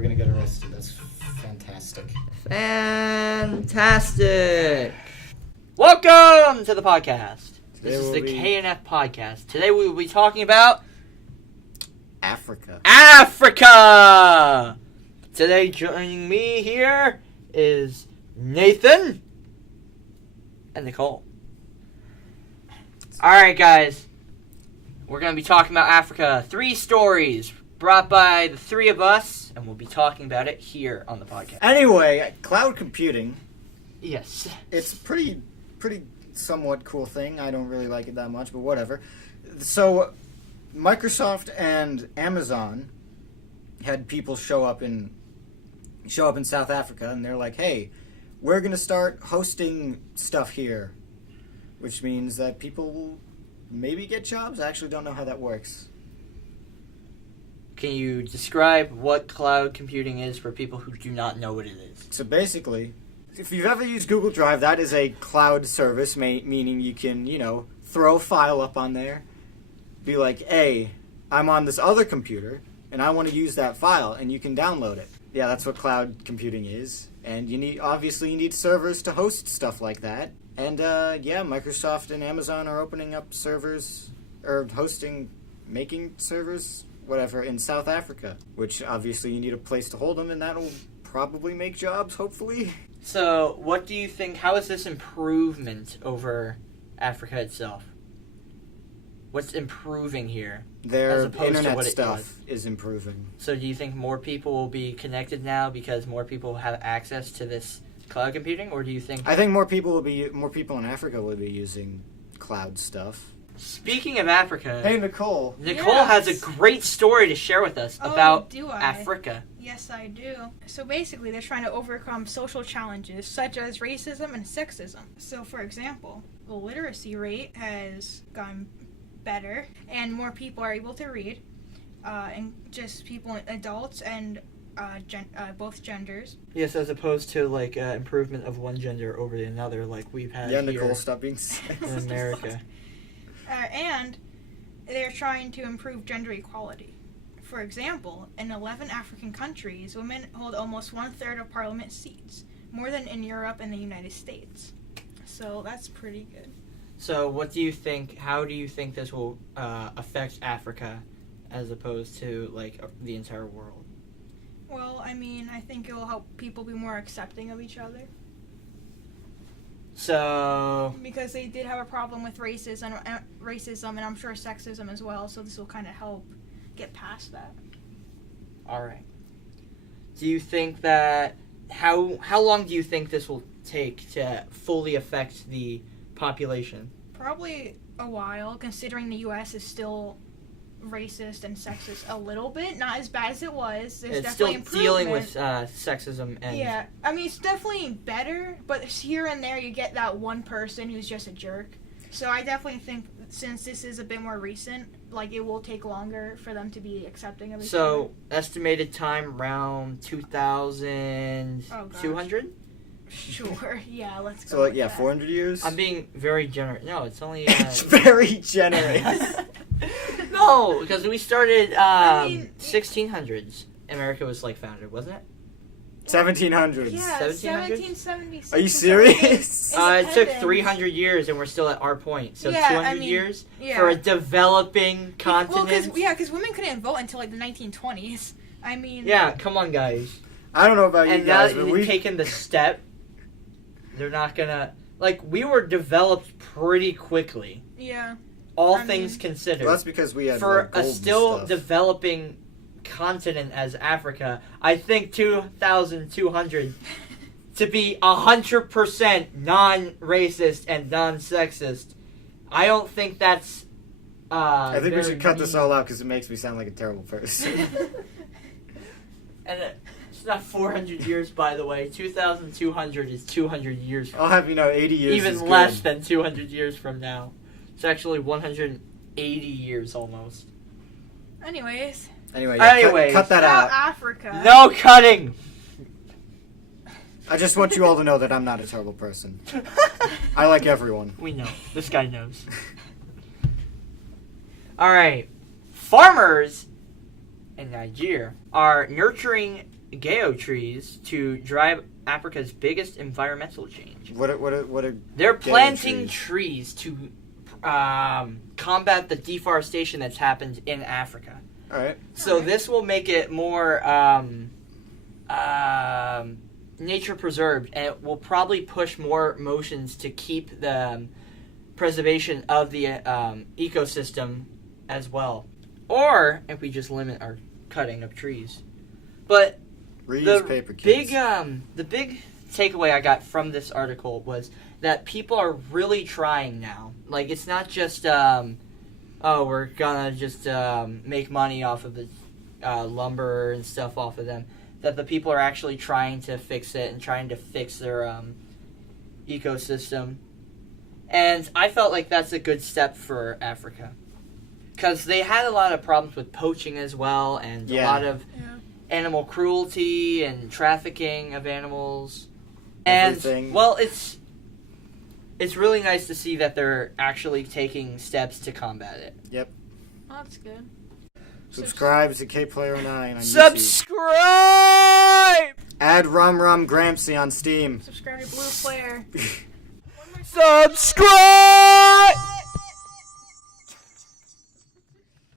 we're gonna get arrested. That's fantastic. Fantastic. Welcome to the podcast. This is the KNF podcast. Today we will be talking about Africa. Today joining me here is Nathan and Nicole. Alright guys, we're going to be talking about Africa. 3 stories brought by the 3 of us, and we'll be talking about it here on the podcast. Anyway, cloud computing. Yes. It's pretty somewhat cool thing. I don't really like it that much, but whatever. So, Microsoft and Amazon had people show up in South Africa, and they're like, "Hey, we're going to start hosting stuff here," which means that people will maybe get jobs. I actually don't know how that works. Can you describe what cloud computing is for people who do not know what it is? So basically, if you've ever used Google Drive, that is a cloud service, meaning you can, throw a file up on there, be like, "Hey, I'm on this other computer, and I want to use that file," and you can download it. Yeah, that's what cloud computing is. And you need servers to host stuff like that. And Microsoft and Amazon are opening up servers, or making servers, whatever, in South Africa. Which obviously you need a place to hold them, and that'll probably make jobs, hopefully. So, what do you think, how is this improvement over Africa itself? What's improving here? Their internet stuff is improving. So do you think more people will be connected now because more people have access to this cloud computing, or do you think... I think more people in Africa will be using cloud stuff. Speaking of Africa... Hey, Nicole. Nicole has a great story to share with us about Africa. Yes, I do. So basically, they're trying to overcome social challenges such as racism and sexism. So, for example, the literacy rate has gone better, and more people are able to read, and just adults and both genders. Yes, as opposed to improvement of one gender over another, like we've had here Nicole, stop being sexist. In America. And they're trying to improve gender equality. For example, in 11 African countries, women hold almost 1/3 of parliament seats, more than in Europe and the United States. So that's pretty good. So what do you think, how do you think this will affect Africa as opposed to, the entire world? Well, I think it will help people be more accepting of each other. So... Because they did have a problem with racism, and I'm sure sexism as well, so this will kind of help get past that. Alright. Do you think that... How long do you think this will take to fully affect the population? Probably a while, considering the U.S. is still racist and sexist a little bit. Not as bad as it was. There's definitely improvement. Still dealing with sexism and... Yeah, it's definitely better, but here and there you get that one person who's just a jerk. So I definitely think, since this is a bit more recent, it will take longer for them to be accepting of each other. So, estimated time around 2,200? Sure, yeah, let's go. So, 400 years? I'm being very generous. No, it's only... It's very generous. No, because we started 1600s. America was, founded, wasn't it? 1700s. Yeah, 1776. Are you serious? It took 300 years, and we're still at our point. So 200 years for a developing continent? Well, because women couldn't vote until, the 1920s. Yeah, come on, guys. I don't know about you guys, but we've taken the step. They're not gonna... we were developed pretty quickly. Yeah. All things considered. Well, that's because we had for a still stuff. developing continent as Africa, I think 2,200 to be 100% non-racist and non-sexist. I don't think that's... I think we should cut this all out because it makes me sound like a terrible person. And it's not 400 years, by the way. 2,200 is 200 years from I'll have 80 years. Even less than 200 years from now. It's actually 180 years almost. Anyway, cut that out. Africa. No cutting! I just want you all to know that I'm not a terrible person. I like everyone. We know. This guy knows. Alright. Farmers in Nigeria are nurturing geotrees to drive Africa's biggest environmental change. What are They're planting trees? trees to combat the deforestation that's happened in Africa. All right. So Alright. this will make it more nature preserved, and it will probably push more motions to keep the preservation of the ecosystem as well. Or if we just limit our cutting of trees. But Reuse paper, kids. the big takeaway I got from this article was that people are really trying now. Like, it's not just we're gonna just make money off of the lumber and stuff off of them. That the people are actually trying to fix it and trying to fix their ecosystem. And I felt like that's a good step for Africa. Because they had a lot of problems with poaching as well, and a lot of animal cruelty and trafficking of animals. Everything. And, well, it's really nice to see that they're actually taking steps to combat it. Yep. Oh, that's good. Subscribe to KPlayer09 on YouTube. Subscribe! Add Rum Grampsy on Steam. Subscribe to Blue Player. Subscribe!